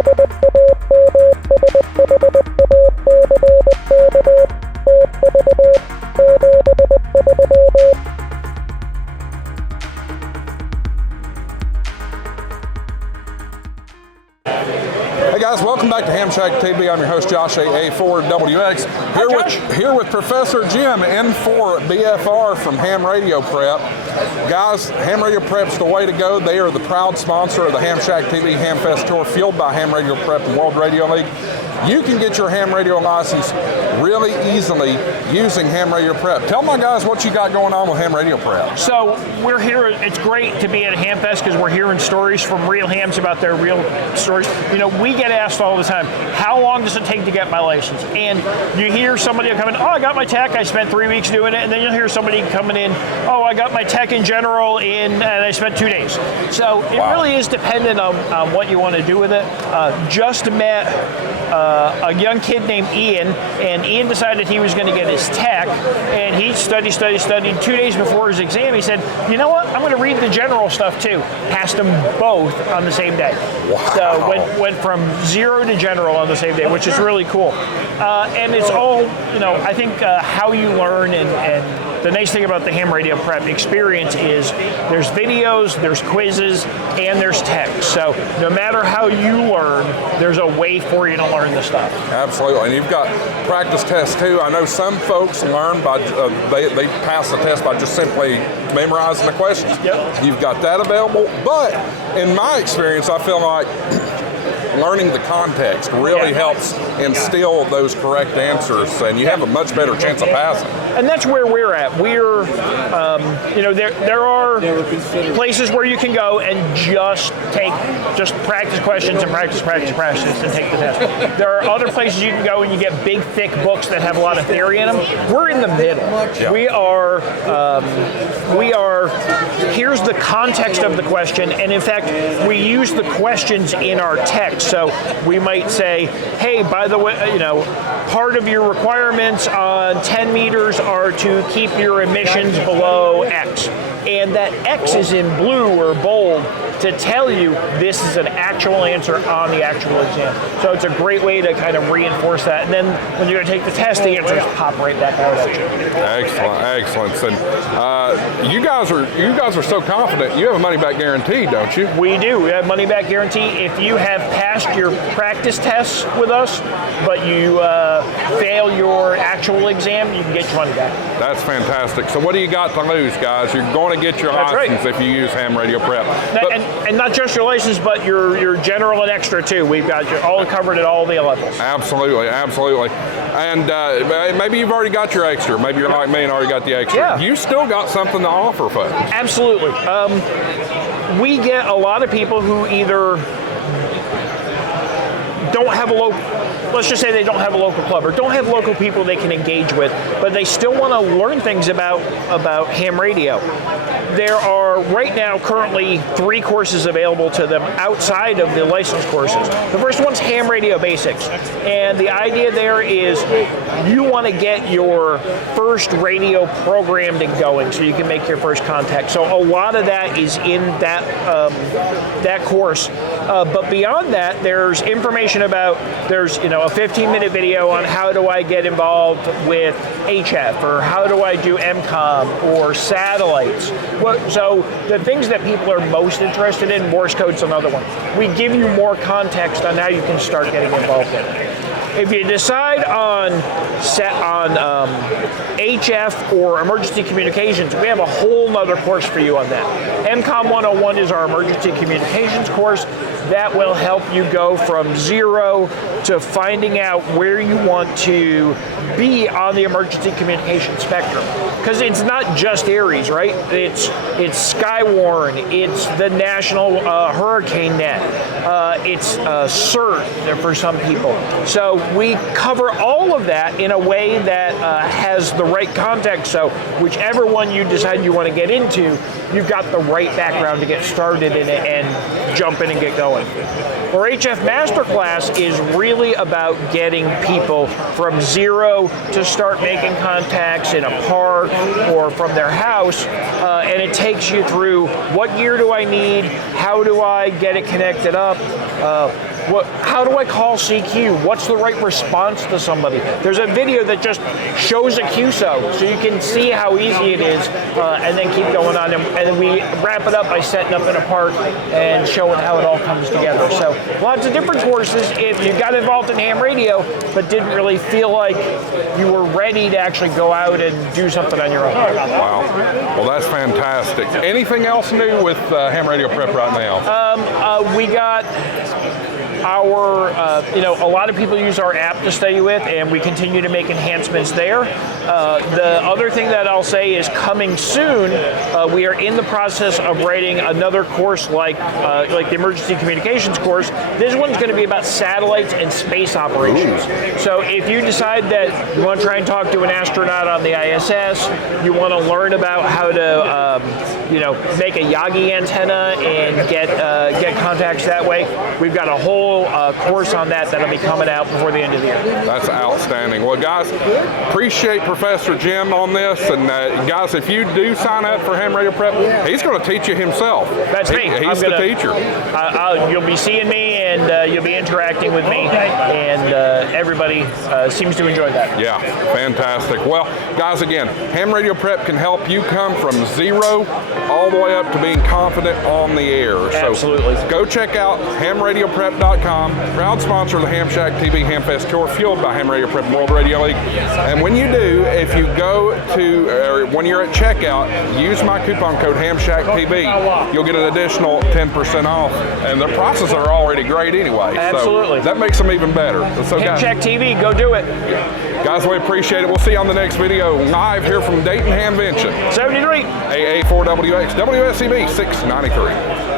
Hey guys, welcome back to Ham Shack TV. I'm your host Josh A4WX. Here with Professor Jim N4 BFR from Ham Radio Prep. Guys, Ham Radio Prep's the way to go. They are the proud sponsor of the Ham Shack TV Ham Fest Tour, fueled by Ham Radio Prep and World Radio League. You can get your ham radio license really easily using Ham Radio Prep. Tell my guys what you got going on with Ham Radio Prep. So we're here, it's great to be at Ham Fest because we're hearing stories from real hams about their real stories. You know, we get asked all the time, how long does it take to get my license? And you hear somebody come in, oh, I got my tech, I spent 3 weeks doing it, and then you'll hear somebody coming in, oh, I got my tech in general and I spent 2 days. So it really is dependent on what you want to do with it. Just met a young kid named Ian, and Ian decided he was going to get his tech, and he studied. 2 days before his exam, he said, you know what, I'm going to read the general stuff too. Passed them both on the same day. Wow. So went from zero to general on the same day, which is really cool. And it's all, you know, I think how you learn and the nice thing about the Ham Radio Prep experience is there's videos, there's quizzes, and there's text. So no matter how you learn, there's a way for you to learn the stuff. Absolutely, and you've got practice tests too. I know some folks learn by, they pass the test by just simply memorizing the questions. Yep. You've got that available, but in my experience, I feel like learning the context really helps instill those correct answers, and you have a much better chance of passing. And that's where we're at. We're, you know, there are places where you can go and just practice questions and practice and take the test. There are other places you can go and you get big, thick books that have a lot of theory in them. We're in the middle. Yeah. We are, here's the context of the question, and in fact, we use the questions in our text. So we might say, hey, by the way, you know, part of your requirements on 10 meters are to keep your emissions below X. And that X is in blue or bold to tell you this is an actual answer on the actual exam. So it's a great way to kind of reinforce that. And then when you're going to take the test, the answers pop right back out at you. Excellent. And you guys are so confident. You have a money-back guarantee, don't you? We do. We have money-back guarantee. If you have passed your practice tests with us, but you fail your actual exam, you can get your money back. That's fantastic. So what do you got to lose, guys? You're going to get your license if you use Ham Radio Prep. And not just your license, but your general and extra too. We've got you all covered at all the levels. Absolutely. And maybe you've already got your extra. Maybe you're like me and already got the extra. Yeah. You still got something to offer, folks. Absolutely. We get a lot of people who either don't have a local, let's just say they don't have a local club or don't have local people they can engage with, but they still want to learn things about ham radio. There are right now currently 3 courses available to them outside of the license courses. The first one's Ham Radio Basics, and the idea there is you want to get your first radio programmed and going so you can make your first contact. So a lot of that is in that course. But beyond that, there's information about, there's a 15-minute video on how do I get involved with HF, or how do I do MCOM or satellites. So the things that people are most interested in, Morse code's another one. We give you more context on how you can start getting involved in it. If you decide on HF or emergency communications, we have a whole nother course for you on that. MCOM 101 is our emergency communications course. That will help you go from zero to finding out where you want to be on the emergency communication spectrum. Because it's not just Aries, right? It's Skywarn, it's the National Hurricane Net, it's CERT for some people. So we cover all of that in a way that has the right context. So whichever one you decide you want to get into, you've got the right background to get started in it and jump in and get going. Our HF Masterclass is really about getting people from zero to start making contacts in a park or from their house, and it takes you through what gear do I need, how do I get it connected up, how do I call CQ? What's the right response to somebody? There's a video that just shows a QSO, so you can see how easy it is, and then keep going on. And then we wrap it up by setting up in a park and showing how it all comes together. So lots of different courses. If you got involved in ham radio, but didn't really feel like you were ready to actually go out and do something on your own. Wow. Well, that's fantastic. Anything else new with Ham Radio Prep right now? We got our, a lot of people use our app to study with, and we continue to make enhancements there. The other thing that I'll say is coming soon, we are in the process of writing another course like the emergency communications course. This one's going to be about satellites and space operations. So if you decide that you want to try and talk to an astronaut on the ISS, you want to learn about how to, make a Yagi antenna and get contacts that way, we've got a whole course on that that'll be coming out before the end of the year. That's outstanding. Well, guys, appreciate Professor Jim on this, and guys, if you do sign up for Ham Radio Prep, he's going to teach you himself. That's me. He's the teacher. You'll be seeing me, and you'll be interacting with me, and everybody seems to enjoy that. Yeah, fantastic. Well, guys, again, Ham Radio Prep can help you come from zero all the way up to being confident on the air. So absolutely. Go check out hamradioprep.com. Proud sponsor of the Ham Shack TV Hamfest Tour, fueled by Ham Radio Prep and World Radio League. And when you do, if you go to, or when you're at checkout, use my coupon code HamShackTV. You'll get an additional 10% off. And the prices are already great anyway. Absolutely. So that makes them even better. So Ham Shack TV, go do it. Guys, we appreciate it. We'll see you on the next video live here from Dayton Hamvention. 73. AA4WX, WSCB 693.